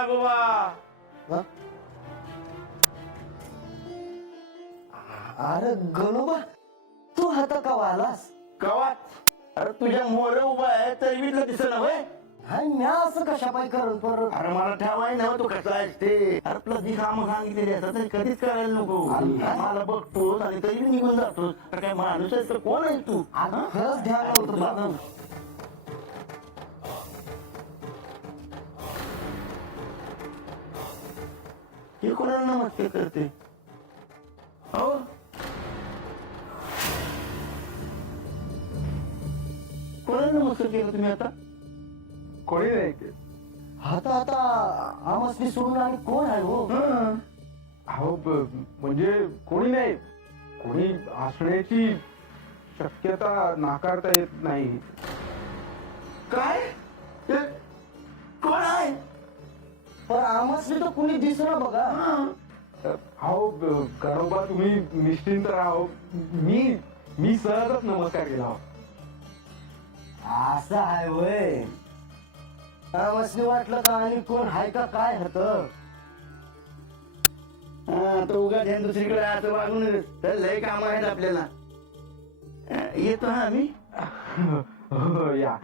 नागोबा. हा? अरे गणोबा तू हाता का आलास? कवा? अरे तुझ्या मोर उभा आहे तरी मी दिसत ना वय. हाय म्या असं कशा पाय करत परत? अरे मला ठेवाय ना तू कसा आहेस ते. अरे तुला जी कामं सांगितलेली असतात तरी कधीच करायला नको. मला बघतोस आणि तरी निघून जातोस. अरे काय माणूस आहेस तर कोण आहेस तू? अरे खरंच ध्यान नव्हतं तुला. हे कोणाला नमस्ते करते? हो कोणाला नमस्कार केला तुम्ही आता? कोणी नाही. आता आता आमसनी सोडून आणि कोण आहे हो? अहो म्हणजे कोणी नाही. कोणी असण्याची शक्यता नाकारता येत नाही. काय? ते कोण आहे? पण आमसनी तर कुणी दिसलं बघा. अहो गणोबा तुम्ही निश्चिंत राहा. मी सहजच नमस्कार केला. असं आहे वय. आमसनी वाटलं का आणि कोण आहे का काय होत? तो उगा ध्यान दुसरीकडे असं वागून तर लय काम आहेत आपल्याला. येतो हा आम्ही. हो या.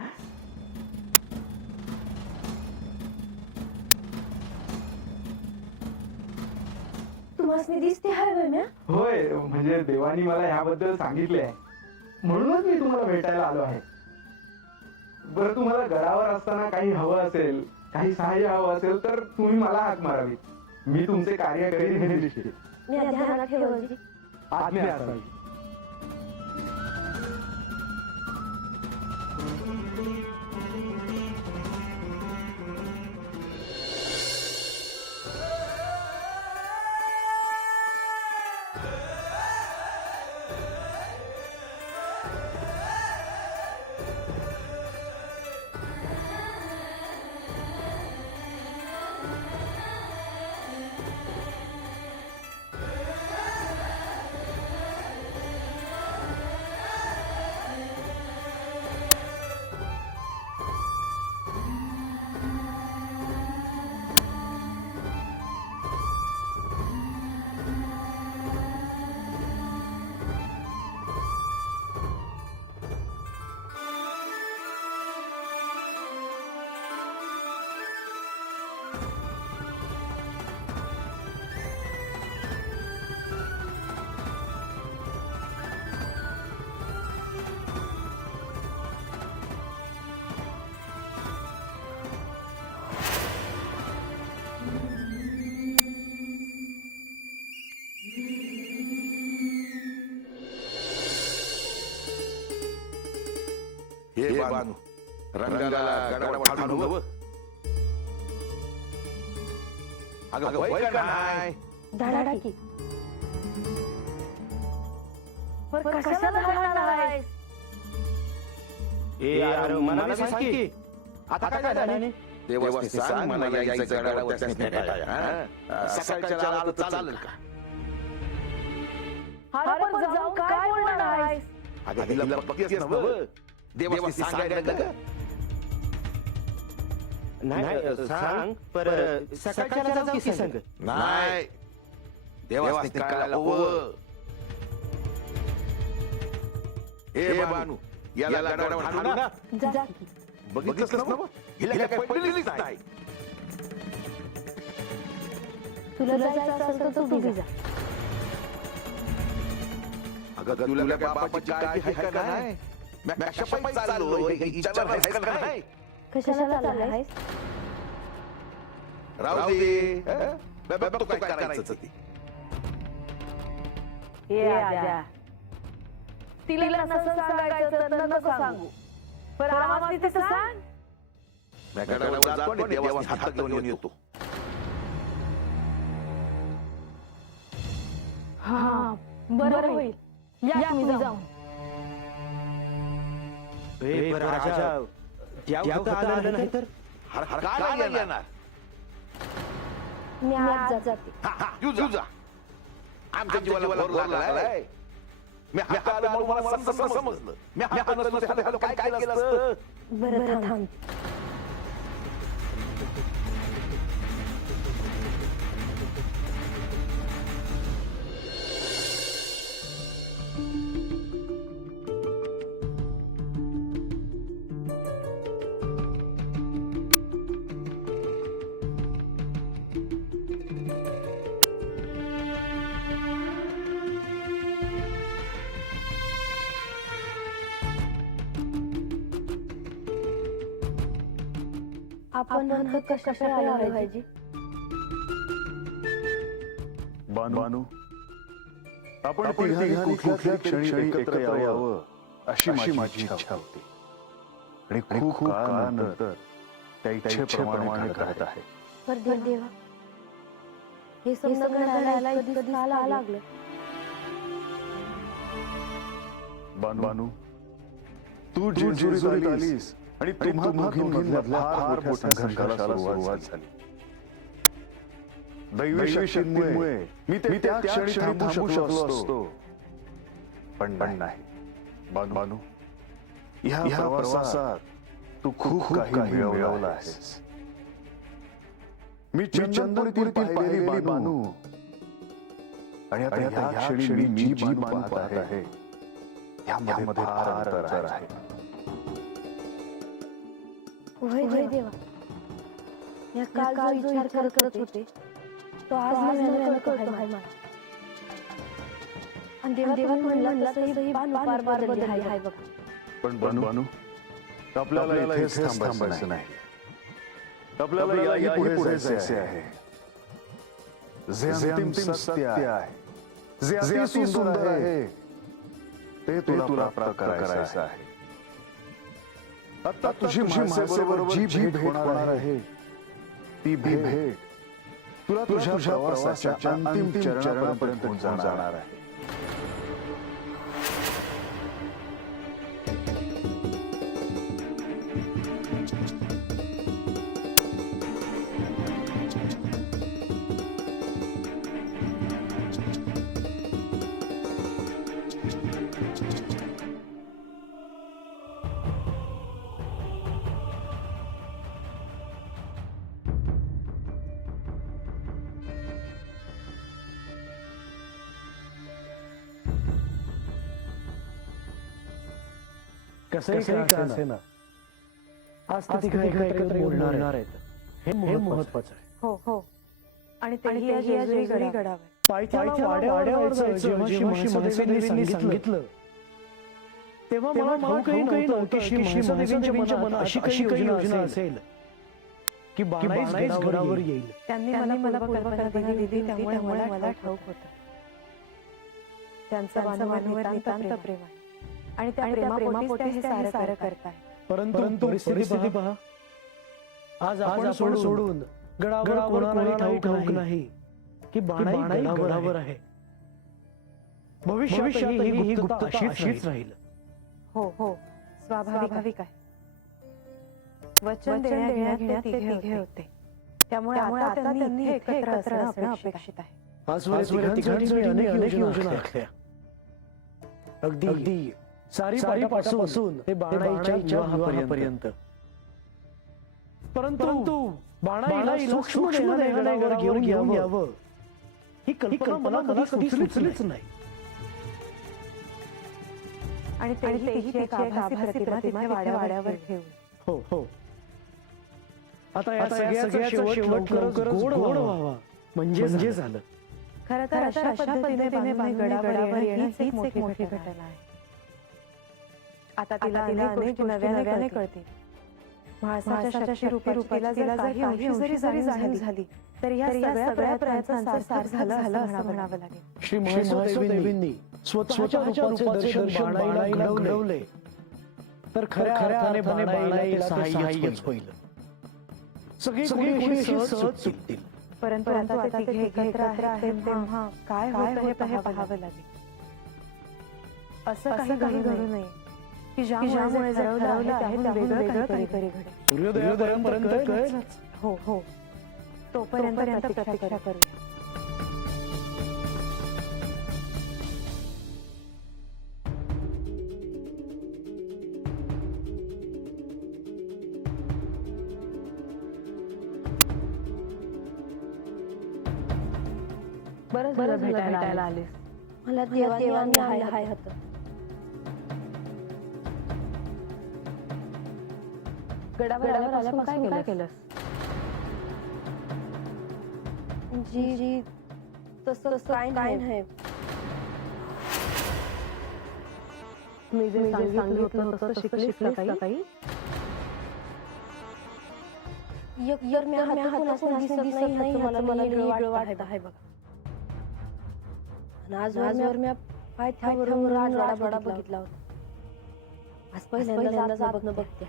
तुम्हाला दिसते हाय वय म्या? होय म्हणजे देवानी मला ह्याबद्दल सांगितले आहे म्हणूनच मी तुम्हाला भेटायला आलो आहे. बरं तुम्हाला गडावर असताना काही हवं असेल, काही सहाय्य हवं असेल तर तुम्ही मला हाक मारावी. मी तुमचे कार्य करीन हे निश्चित. मी ध्यानात ठेवली. आज्ञा असावी. हे बानू रंगाला गडावर ठाणू नव. अगं होय का नाही? धडा की. पर कशाला धडणार आहेस? ए अरे मला सांग की आता काय झालं? देवास्नी सांग मला यायचं गडावर त्यासनी भेटायला. हा? सकाळच्या आलं तर चालेल का? अरे पण जाऊन काय बोलणार आहेस? अगं तिला बघतेस नव. देवास्नी सांगायला का? नाही सांग पर सकाळच्या जाऊ की सांग. नाही देवास्नी कळायला हवं. हे बानू याला गडावर ठाणू ना. जा की. बघितलंस ना? हिला काय पडलेलीच नाही. तुला जायचं असेल तर तू बी जा. अगं तुला काय बापाची काळजी आहे का नाही? मी कशापायी चाललोय हे विचारणार आहेस का नाही? कशाला चालला आहेस? राहू दे. बघतो काय करायचं ते. ये आजा. तिला नसं सांगायचं तर नको सांगू. पण आवाज तसं सांग. मी गडावर जातो आणि देवास्नी हात घेऊन येतो. हा बरं होईल. या तुम्ही जाऊन. ए पर राजा देव आलं नाही तर काय नाही येणार. मी आज जाते. येऊ जा. आमच्या जीवाला भोर लागलाय. मी हात आलं म्हणून मला समजलं. मी हात नसतं हॅलो काय केलं असतं? बरं थांब. आपण कशाला आलो भाईजी? बानू आपण तिघांनी कुठल्या क्षणी एकत्र यावं अशी माझी इच्छा होती आणि खूप काळानंतर त्या इच्छेप्रमाणे घडत आहे. पर देवा, हे स्वप्न घडायला कधी आला लागलं? बानू तू जेजुरीत आलीस आणि तुम्हा दोघींमधल्या फार मोठ्या संघर्षाला सुरुवात झाली. दैवी शक्तीमुळे मी त्या क्षणी थांबू शकलो असतो, पण नाही. बानू ह्या प्रवासात तू खूप काही मिळवलं आहेस. मी चंदनपुरीतील पाहिलेली बानू आणि आता ह्या क्षणी मी जी बानू पाहत आहे यामध्ये फार अंतर आहे. वय देवा, या काल जो विचार करत होते तो आज नव्यानं कळतो आहे मला. आणि देवा म्हणला तसंही बानू पार बदलली आहे बघा. पण बानू आपल्याला इथेच थांबायचं नाही. आपल्याला याही पुढे जायचे आहे. जे अंतिम सत्य आहे, जे अति सुंदर आहे, ते तुला प्राप्त करायचं आहे. आता तुझी माणसाबरोबर जी भेट होणार आहे ती भेट तुला तुझ्या प्रवासाच्या अंतिम चरणापर्यंत घेऊन जाणार आहे. कसंही का असेना, आज ते तिघं एकत्र बोलणार आहेत. हे महत्वाचं आहे. हो आणि तेही या जेजुरी गडावर. पायथ्याला वाड्यावर जायचं जेव्हा महादेवींनी सांगितलं तेव्हा मला ठाऊकही नव्हतं की श्री महादेवींच्या मनात अशी काही योजना असेल की बाणाईच गडावर येईल. त्यांनी मला पूर्वकल्पना दिली, त्यामुळे मला ठाऊक होतं त्यांचं बानूवर नितांत प्रेम आहे आणि त्या प्रेमापोटी हे सारं करताय. परंतु परिस्थिती पहा. आज आपण सोडून गडावर कोणालाही ठाऊक नाही की बाणाई गडावर आहे. भविष्यातही ही गुप्तता अशीच राहील. हो स्वाभाविक आहे. वचन देण्यात ते तिघे होते, त्यामुळे आता त्यांनी एकत्र असणं अपेक्षित आहे. आजवर तिघांनी अनेक योजना आखल्या. अगदी सारीपाटापासून ते बाणाईच्या विवाहापर्यंत. परंतु बाणाईला सूक्ष्म गडावर घेऊन यावं ही कल्पना मला कधी सुचलीच नाही. आणि तेही एक आभासी प्रतिमा वाड्यावर ठेवून. हो आता या सगळ्याचा शेवट लवकरच गोड व्हावा म्हणजे झालं. खरं तर अशा पद्धतीने गडावर येणं हीच एक मोठी घटना आहे. आता तिला अनेक नव्याने कळते. म्हाळसाच्या रूपाला जर काही अंशी जरी जाणीव झाली तर या सगळ्या प्रयत्नांचा सार झालं असं म्हणावं लागेल. श्री महादेवींनी स्वतःच्या रूपाचे दर्शन बाणाईला घडवले तर खऱ्या अर्थाने बाणाईला सहाय्यच होईल. सगळी सहज सुटतील. परंतु आता ते तिघे एकत्र आहेत तेव्हा काय होतं हे पाहावं लागेल. असं काही घडू नये की ज्यामुळे ठरवलं आहे त्याहून वेगळं काहीतरी घडेल. सूर्योदयापर्यंत कळेल. हो तोपर्यंत प्रतीक्षा करूया. बरं झालं भेटायला आलीस. मला देवाने हाय होतं. गडावर आल्यापासून काय केलंस? जी तसं काय नाही. मी जे सांगितलं होतं तसं शिकलीस का काही? एक मी हातातून दिसत नाही तुम्हाला मला वेगळं वाटत आहे बघा. आणि आजवर मी पायथ्यावरून राजवाडा बघितला होता. आज पहिल्यांदाच आतनं बघते.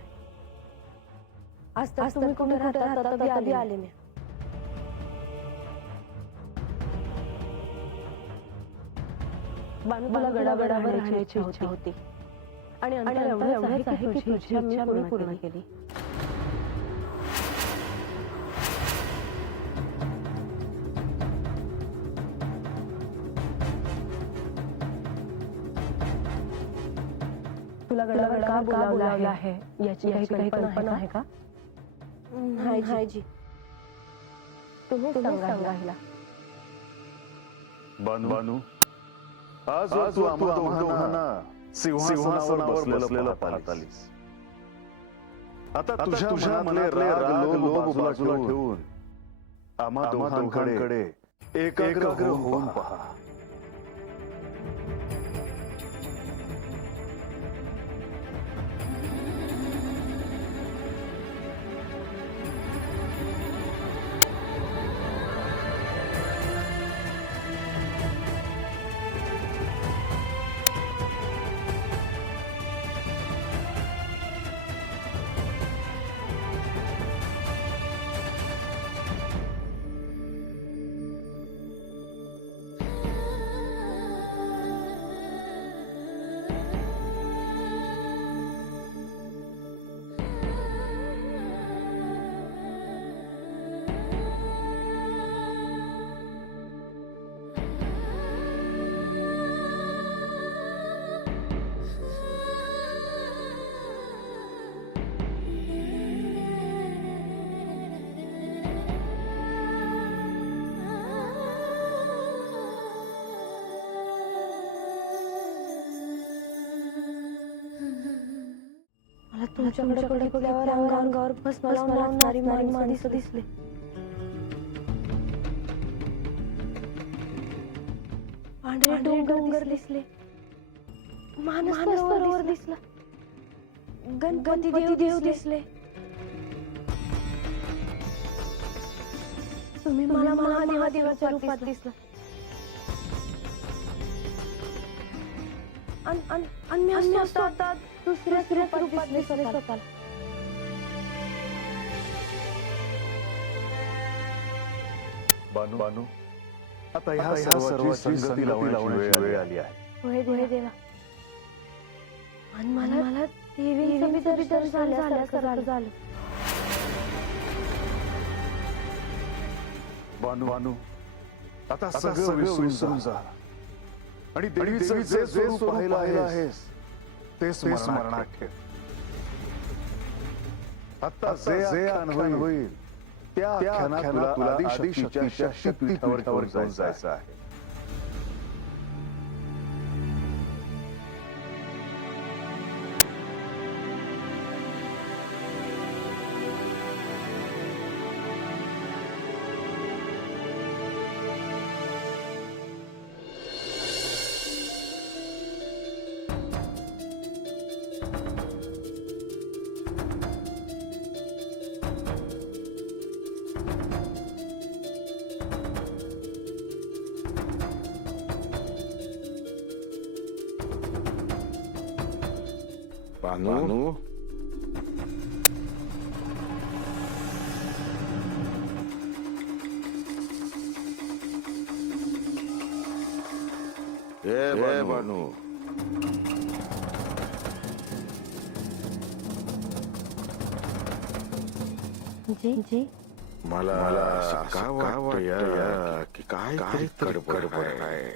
आज तुम्ही कुठे राहता तभी आले मी. बानूला गडावर राहण्याची इच्छा होती आणि एवढंच आहे की तुझी इच्छा मी पूर्ण केली. तुला गडावर का बोलावलं आहे याची काही कल्पना आहे का? नाही जी, तुम्ही सांगा हिला. बानू आज तू आम्हा दोघांना सिंहासनावर बसलेलं पाहत आलीस. आता तुझ्या मनातले राग लोभ बाजूला ठेवून आम्हा दोघांकडे एकाग्र होऊन पहा. मला तुमच्याकडे बघितल्यावर अंगावर भस्म लावणारी माणसं दिसली. पांढरे डोंगर दिसले. मानस सरोवर दिसला. गणपती देव दिसले. तुम्ही मला महादेवाच्या रूपात दिसला. आणि मी स्वतः दुसऱ्या रूपात दिसले स्वतःला. बानू आता ह्या सर्वांची संगती लावण्याची वेळ आली आहे. होय देवा. आणि मला देवीचं दर्शन झाल्यासारखं झालं. बानू आता सगळं विसरून जा आणि देवीचं जे स्वरूप पाहिलं आहेस ते स्मरणात ठेव. आता जे आख्यान होईल त्या आख्यानात तुला आदिशक्तीच्या शक्तीपीठावर घेऊन जायचं आहे. बानू बानू जी मला का वाटतं की काय गडबड आहे.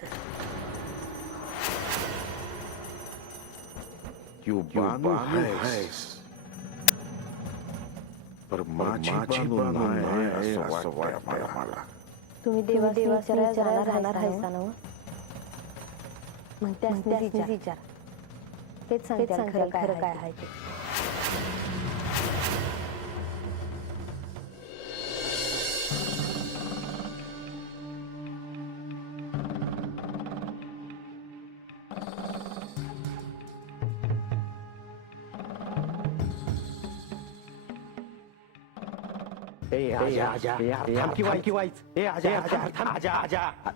तू बानू आहेस पर माझी बानू नाही असं वाटतं मला. तुम्ही देवाच्या राहणार आहेसा ना? मग त्यासनी विचार. तेच सांगते खरं काय आहे ते.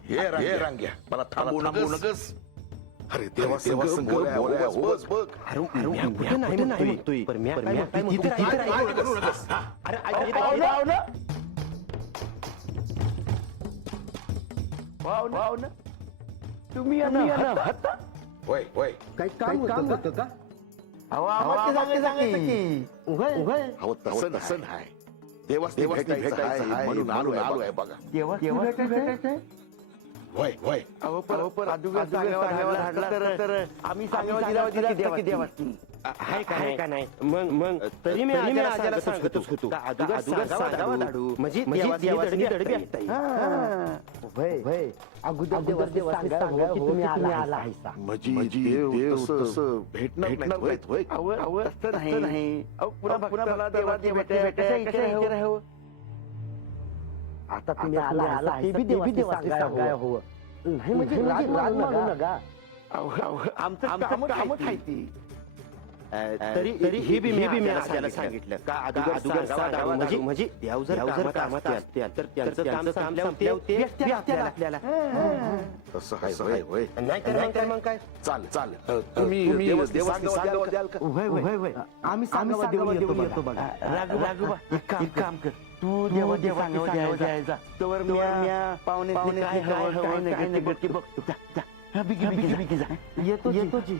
हे रांग्या मला थांबू नकोस अरे देवा संग बोलाया बस बघ तुम्ही होय होय अहो तसं नसन हाय देवास भेटायचं आहे म्हणून आलोय बघा होय होय आम्ही सांगावं देवा आहे का नाही मग तरी मी आजाला सांगतच होतो सांगावा दाडू म्हणजे देवाची दडबी म्हणजे देव तसं भेटणार होय नाही पुन्हा देवाची भेटायचं आता तुम्ही आला ते बी देवाची सांगाय हो नाही म्हणजे राग मानू नका आमचं काम खायची तरी हे बी मी आजाला सांगितलं का अगोदर सांगावा म्हणजे देव जर कामात असतील तर त्यांचं काम संपल्यावर ते आपल्याला तसं हाय होय नाही तर मग काय चाल तुम्ही देवास सांगावं द्याल का होय आम्ही सांगावा देऊन येतो बघा राघोबा एक काम कर तू देवा द्यायचा तोवर मी पाहुणे काय नाही गती बघतो बिगी जा येतो जी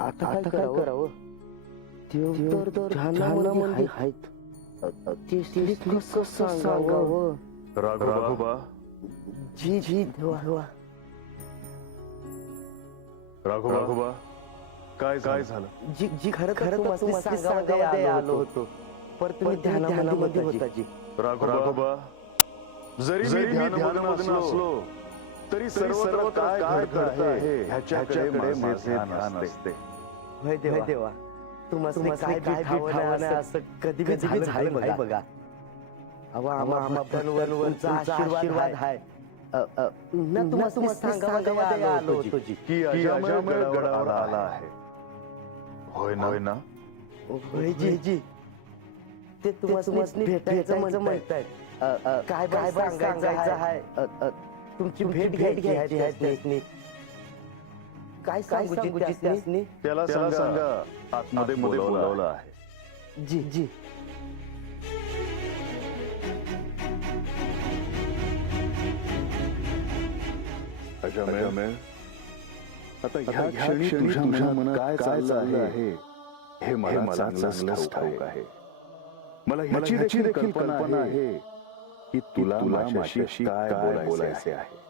आता काय करावं देव तर ध्यानामध्ये आहेत ते कसं सांगावं राघोबा जी देवा राघोबा काय झालं जी खरं तुम्हाला सांगावं आलो होतो पर तुम्ही ध्यानामध्ये होता जी राघोबा जरी मी ध्यानामध्ये नसलो तरी सर्व काय घडत आहे ह्याच्याकडे माझे ध्यान असते होय देवा तुम्हाला काय भावना असं कधी झालं बघा आम्हा आशीर्वाद आहे तुम्हाला सांगावं आलो होतो जी की अजामुळे गडावर आला आहे होय ना होय जी ते तुम्हाला भेटायचं म्हणताय काय सांगायचं आहे तुमची भेट घ्यायची आहे काय सांगू त्यासनी त्याला सांगा आतमध्ये बोलवलं आहे जी अजमेर आता ह्या क्षणी तुझ्या मनात काय चाललं आहे हे मला चांगलंच ठाऊक आहे मला ह्याची देखील कल्पना आहे की तुला माझ्याशी काय बोलायचे आहे